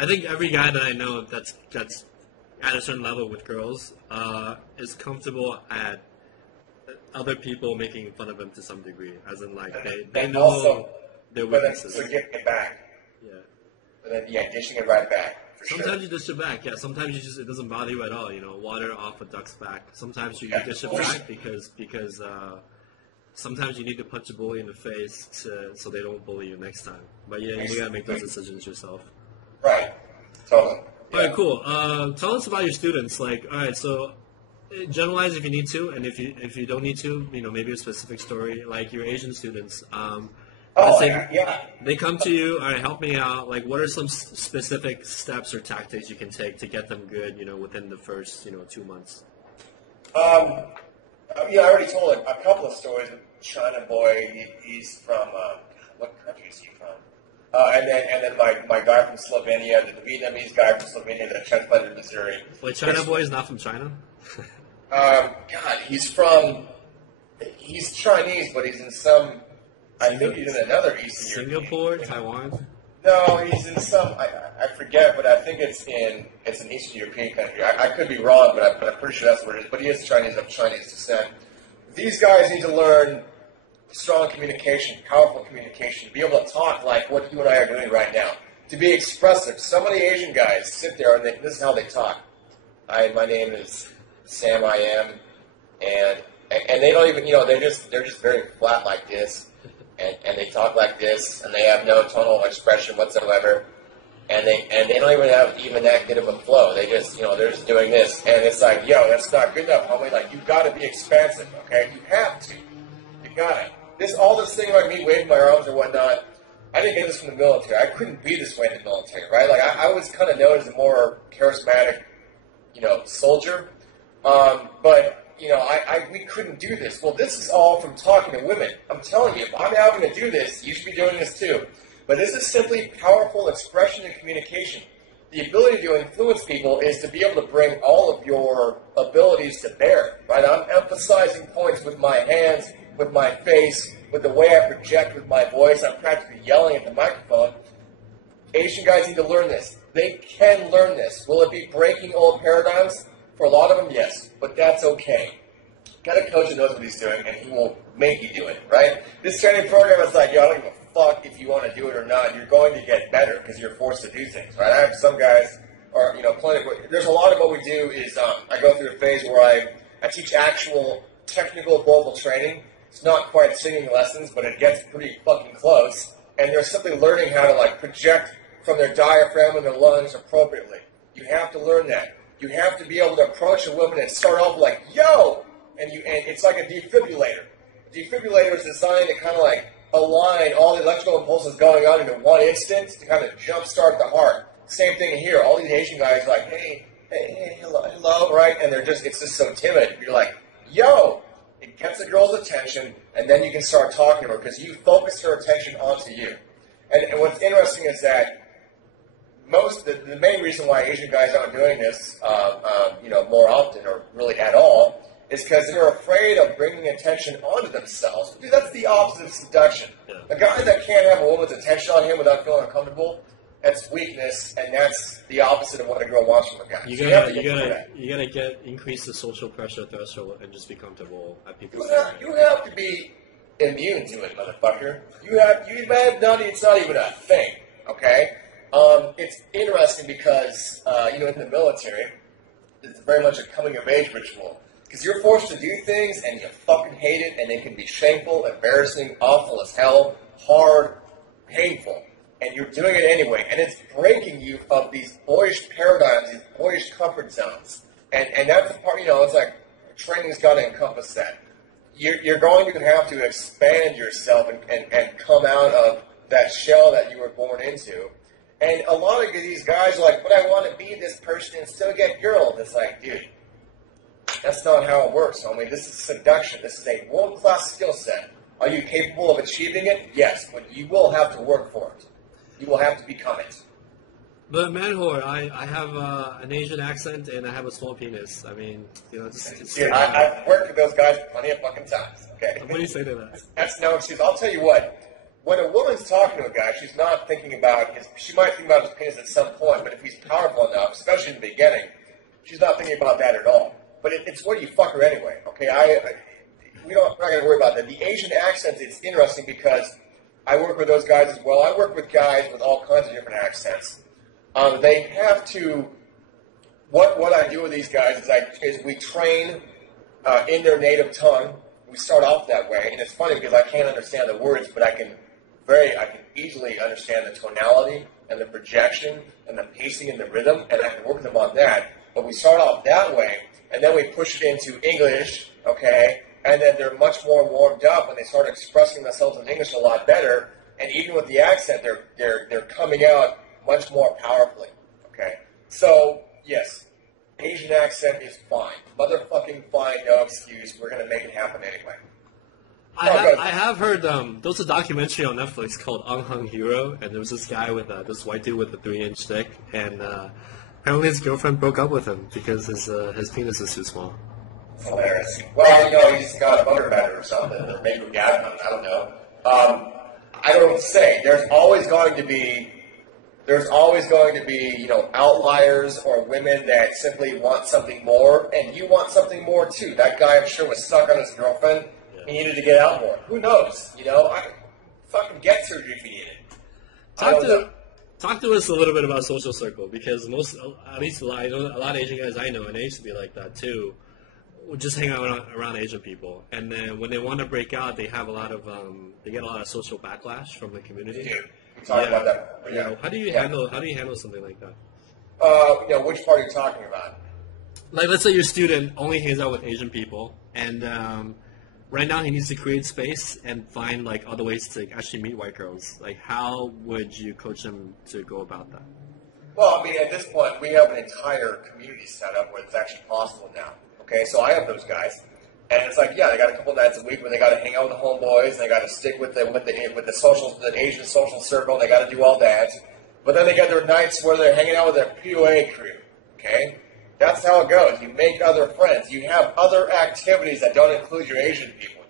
I think every guy that I know that's at a certain level with girls is comfortable at other people making fun of them to some degree, as in like they know also, their but then, weaknesses. so giving it back. Yeah. But then, dishing it right back. Sometimes you dish it back. Yeah. Sometimes it doesn't bother you at all. You know, water off a duck's back. Sometimes you dish it back because sometimes you need to punch a bully in the face so they don't bully you next time. But yeah, you gotta make those decisions yourself. Right. Totally. Yeah. All right, cool. Tell us about your students. Like, all right, so generalize if you need to, and if you don't need to, maybe a specific story. Like your Asian students. They come to you. All right, help me out. Like, what are some specific steps or tactics you can take to get them good? Within the first 2 months. I already told a couple of stories. China boy, he's from what country is he from? And then my guy from Slovenia, the Vietnamese guy from Slovenia that transplanted to Missouri. Wait, China boy is not from China? God, he's Chinese, but he's in some. I think he's in another Eastern Singapore, Taiwan. No, he's in some. I forget, but I think it's an Eastern European country. I could be wrong, but I'm pretty sure that's what it is. But he is Chinese, of Chinese descent. These guys need to learn strong communication, powerful communication, to be able to talk like what you and I are doing right now, to be expressive. So many Asian guys sit there and this is how they talk. Hi, my name is Sam. I am, and they don't even they're just very flat like this, and they talk like this, and they have no tonal expression whatsoever, and they don't even have that good of a flow. They just they're just doing this, and it's like, yo, that's not good enough, homie. Like, you got to be expansive, okay? You have to. You got it. All this thing about me waving my arms or whatnot, I didn't get this from the military. I couldn't be this way in the military, right? Like, I was kind of known as a more charismatic, soldier. But we couldn't do this. Well, this is all from talking to women. I'm telling you, if I'm having to do this, you should be doing this too. But this is simply powerful expression and communication. The ability to influence people is to be able to bring all of your abilities to bear, right? I'm emphasizing points with my hands, with my face, with the way I project with my voice. I'm practically yelling at the microphone. Asian guys need to learn this. They can learn this. Will it be breaking old paradigms? For a lot of them, yes. But that's okay. Got a coach that knows what he's doing, and he will make you do it, right? This training program is like, yo, I don't give a fuck if you want to do it or not. You're going to get better because you're forced to do things, right? I have some guys, or, there's a lot of what we do is I go through a phase where I teach actual technical vocal training. It's not quite singing lessons, but it gets pretty fucking close. And they're simply learning how to project from their diaphragm and their lungs appropriately. You have to learn that. You have to be able to approach a woman and start off like, yo! And it's like a defibrillator. A defibrillator is designed to kind of align all the electrical impulses going on into one instant to kind of jumpstart the heart. Same thing here. All these Asian guys are like, hey, hello, right? And it's just so timid. You're like, yo! It gets the girl's attention, and then you can start talking to her because you focus her attention onto you. And what's interesting is that the main reason why Asian guys aren't doing this, more often or really at all, is because they're afraid of bringing attention onto themselves. Dude, that's the opposite of seduction. Yeah. A guy that can't have a woman's attention on him without feeling uncomfortable, that's weakness, and that's the opposite of what a girl wants from a guy. You gotta increase the social pressure threshold and just be comfortable at people's You have to be immune to it, motherfucker. It's not even a thing, okay? It's interesting because, in the military, it's very much a coming-of-age ritual. Because you're forced to do things, and you fucking hate it, and it can be shameful, embarrassing, awful as hell, hard, painful. And you're doing it anyway, and it's breaking you of these boyish paradigms, these boyish comfort zones. And that's the part, it's like training's got to encompass that. You're going to have to expand yourself and come out of that shell that you were born into. And a lot of these guys are like, but I want to be this person and still get girls. It's like, dude, that's not how it works, homie. This is seduction. This is a world-class skill set. Are you capable of achieving it? Yes, but you will have to work for it. You will have to become it. But Manwhore, I have an Asian accent and I have a small penis. I mean, Dude, I've worked with those guys plenty of fucking times. Okay. What do you say to that? That's no excuse. I'll tell you what. when a woman's talking to a guy, she's not thinking about she might think about his penis at some point, but if he's powerful enough, especially in the beginning, she's not thinking about that at all. But it's where you fuck her anyway, okay? We're not going to worry about that. The Asian accents, it's interesting because I work with those guys as well. I work with guys with all kinds of different accents. They have to, what I do with these guys is we train in their native tongue. We start off that way, and it's funny because I can't understand the words, but I can easily understand the tonality and the projection and the pacing and the rhythm, and I can work them on that. But we start off that way, and then we push it into English, okay? And then they're much more warmed up, and they start expressing themselves in English a lot better. And even with the accent, they're coming out much more powerfully, okay? So yes, Asian accent is fine, motherfucking fine, no excuse. We're gonna make it happen anyway. I have heard there's a documentary on Netflix called Unhung Hero, and there was this guy with this white dude with a 3-inch dick, and apparently his girlfriend broke up with him because his penis is too small. Hilarious. Well, he's got a motor bender or something, or maybe a gas gun, I don't know. I don't say there's always going to be outliers or women that simply want something more, and you want something more too. That guy, I'm sure, was stuck on his girlfriend. He needed to get out more. Who knows? I could fucking get surgery if he needed. Talk to us a little bit about social circle, because at least a lot of Asian guys I know, and they used to be like that too, would just hang out around Asian people, and then when they want to break out, they have they get a lot of social backlash from the community. Yeah. We talked about that. Yeah. How do you handle something like that? Which part are you talking about? Like, let's say your student only hangs out with Asian people, and right now he needs to create space and find like other ways to actually meet white girls. Like, how would you coach him to go about that? Well, I mean, at this point, we have an entire community set up where it's actually possible now. Okay, so I have those guys, and it's like, yeah, they got a couple nights a week where they got to hang out with the homeboys, and they got to stick with the Asian social circle. They got to do all that, but then they got their nights where they're hanging out with their POA crew. Okay, that's how it goes. You make other friends. You have other activities that don't include your Asian people.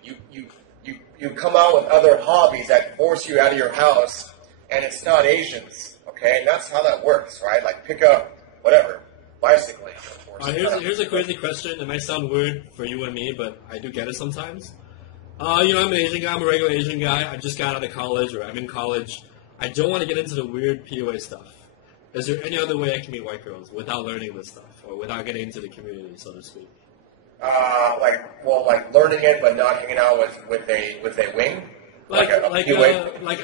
You come out with other hobbies that force you out of your house, and it's not Asians. Okay, and that's how that works, right? Like pick up whatever. Bicycling, of course. Here's a crazy question. It might sound weird for you and me, but I do get it sometimes. I'm an Asian guy. I'm a regular Asian guy. I just got out of college, or I'm in college. I don't want to get into the weird POA stuff. Is there any other way I can meet white girls without learning this stuff, or without getting into the community, so to speak? Like learning it, but not hanging out with a wing. Like I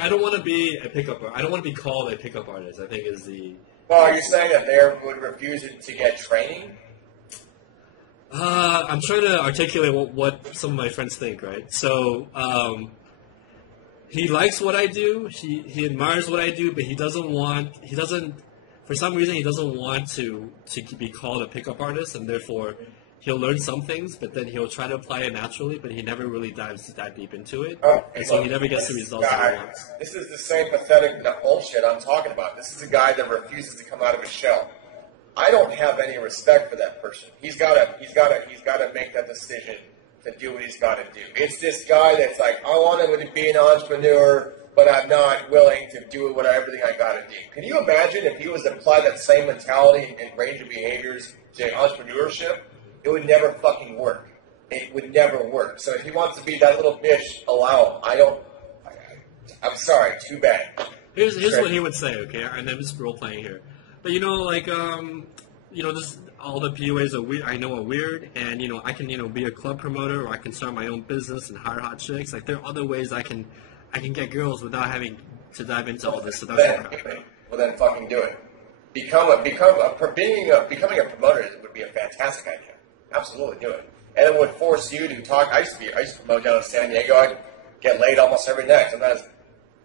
don't want to be a pickup. I don't want to be called a pickup artist. I think is the. Well, are you saying that they would refuse to get training? I'm trying to articulate what some of my friends think, right? So, he likes what I do, he admires what I do, but he doesn't, for some reason, he doesn't want to be called a pickup artist, and therefore, he'll learn some things, but then he'll try to apply it naturally, but he never really dives that deep into it, and so he never gets the results that he wants. This is the same pathetic bullshit I'm talking about. This is a guy that refuses to come out of his shell. I don't have any respect for that person. He's got to make that decision to do what he's got to do. It's this guy that's like, I want him to be an entrepreneur, but I'm not willing to do everything I got to do. Can you imagine if he was to apply that same mentality and range of behaviors to entrepreneurship? It would never fucking work. It would never work. So if he wants to be that little bitch, allow him. I'm sorry. Too bad. Here's what he would say, okay? And I'm just role-playing here. But, this, all the PUAs are weird. I know are weird, and, I can, be a club promoter, or I can start my own business and hire hot chicks. Like, there are other ways I can get girls without having to dive into all this seduction crap. Well, then fucking do it. Becoming a promoter would be a fantastic idea. Absolutely do it. And it would force you to talk. I used to promote down in San Diego. I'd get laid almost every night.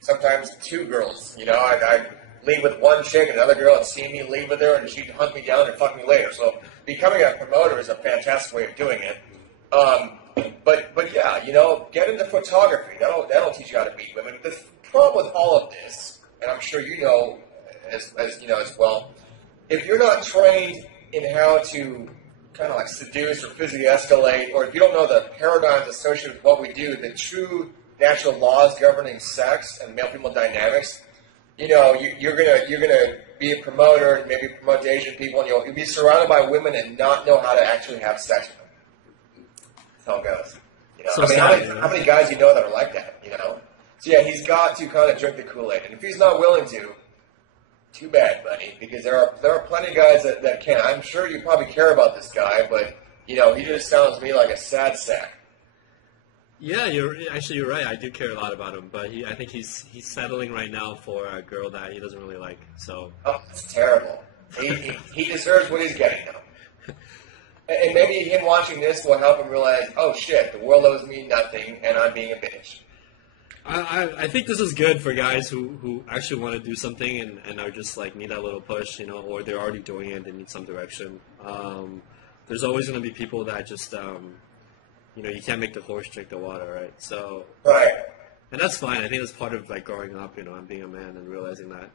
Sometimes two girls. I'd leave with one chick, and another girl would see me leave with her, and she'd hunt me down and fuck me later. So becoming a promoter is a fantastic way of doing it. But yeah, get into photography. That'll teach you how to meet women. The problem with all of this, and I'm sure you know as well, if you're not trained in how to kind of like seduce or physically escalate, or if you don't know the paradigms associated with what we do, the true natural laws governing sex and male-female dynamics, you know, you're gonna be a promoter and maybe promote to Asian people, and you'll be surrounded by women and not know how to actually have sex with them. That's how it goes. You know? So I mean, sad, how many guys you know that are like that? You know. So yeah, he's got to kind of drink the Kool-Aid, and if he's not willing to, too bad, buddy. Because there are plenty of guys that can. I'm sure you probably care about this guy, but you know, he just sounds to me like a sad sack. Yeah, you're right. I do care a lot about him, but I think he's settling right now for a girl that he doesn't really like. So. Oh, it's terrible. He deserves what he's getting now. And maybe him watching this will help him realize, oh shit, the world owes me nothing, and I'm being a bitch. I think this is good for guys who actually want to do something and are just like need that little push, you know, or they're already doing it and need some direction. There's always going to be people that just, you know, you can't make the horse drink the water, right? So, right. And that's fine. I think that's part of like growing up, you know, and being a man and realizing that,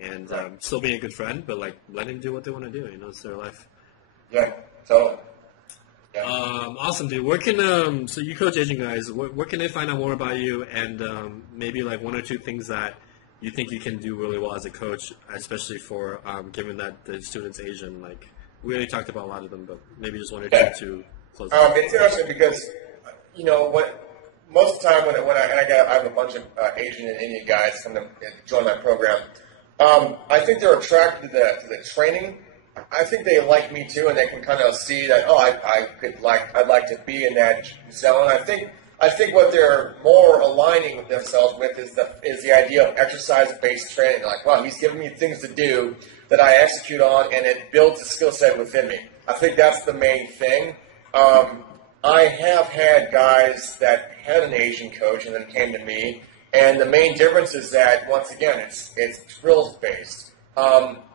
and still being a good friend, but like let him do what they want to do. You know, it's their life. Yeah. So. Yeah. Awesome, dude. Where can so you coach Asian guys? Where can they find out more about you and maybe like one or two things that you think you can do really well as a coach, especially for given that the student's Asian? Like we already talked about a lot of them, but maybe just one or two to close. It's interesting because you know most of the time when I have a bunch of Asian and Indian guys come to join my program, I think they're attracted to the training. I think they like me too, and they can kind of see that. Oh, I'd like to be in that zone. I think what they're more aligning with themselves with is the idea of exercise-based training. They're like, wow, he's giving me things to do that I execute on, and it builds a skill set within me. I think that's the main thing. I have had guys that had an Asian coach and then came to me, and the main difference is that once again, it's drills-based.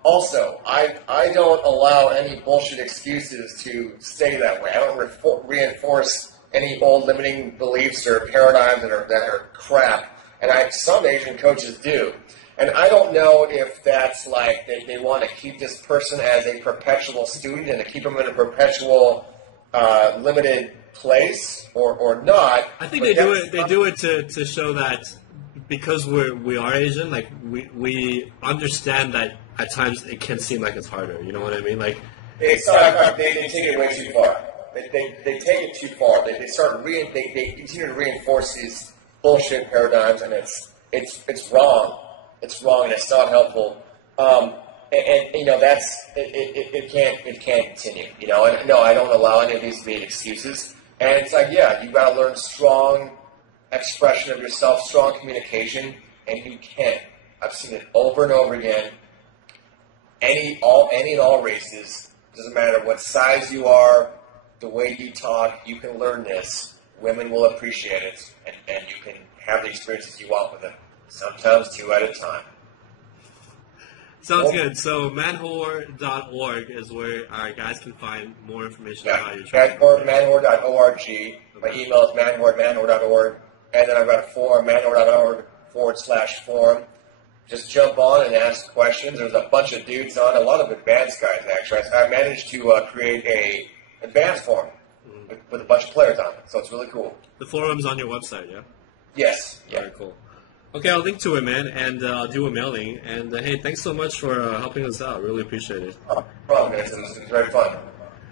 Also, I don't allow any bullshit excuses to stay that way. I don't reinforce any old limiting beliefs or paradigms that are crap. And some Asian coaches do. And I don't know if that's like they want to keep this person as a perpetual student and to keep them in a perpetual limited place or not. I think they do it. They do it to show that because we are Asian, like we understand that at times it can seem like it's harder. You know what I mean? Like they take it way too far. They take it too far. They continue to reinforce these bullshit paradigms, and it's wrong. It's wrong, and it's not helpful. And you know it can't continue. You know, and no, I don't allow any of these to be excuses. And it's like, yeah, you got to learn strong expression of yourself, strong communication, and you can. I've seen it over and over again. Any and all races, doesn't matter what size you are, the way you talk, you can learn this. Women will appreciate it, and you can have the experiences you want with them. Sometimes 2 at a time. Sounds good. So manwhore.org is where our guys can find more information about your training. Manwhore.org. My email is manwhore@manwhore.org. And then I've got a forum, manwhore.org/forum. Just jump on and ask questions. There's a bunch of dudes on, a lot of advanced guys, actually. I managed to create a advanced forum with a bunch of players on it, so it's really cool. The forum's on your website, yeah? Yes. Yeah. Very cool. Okay, I'll link to it, man, and I'll do a mailing. And, hey, thanks so much for helping us out. Really appreciate it. No problem, guys. It was very fun.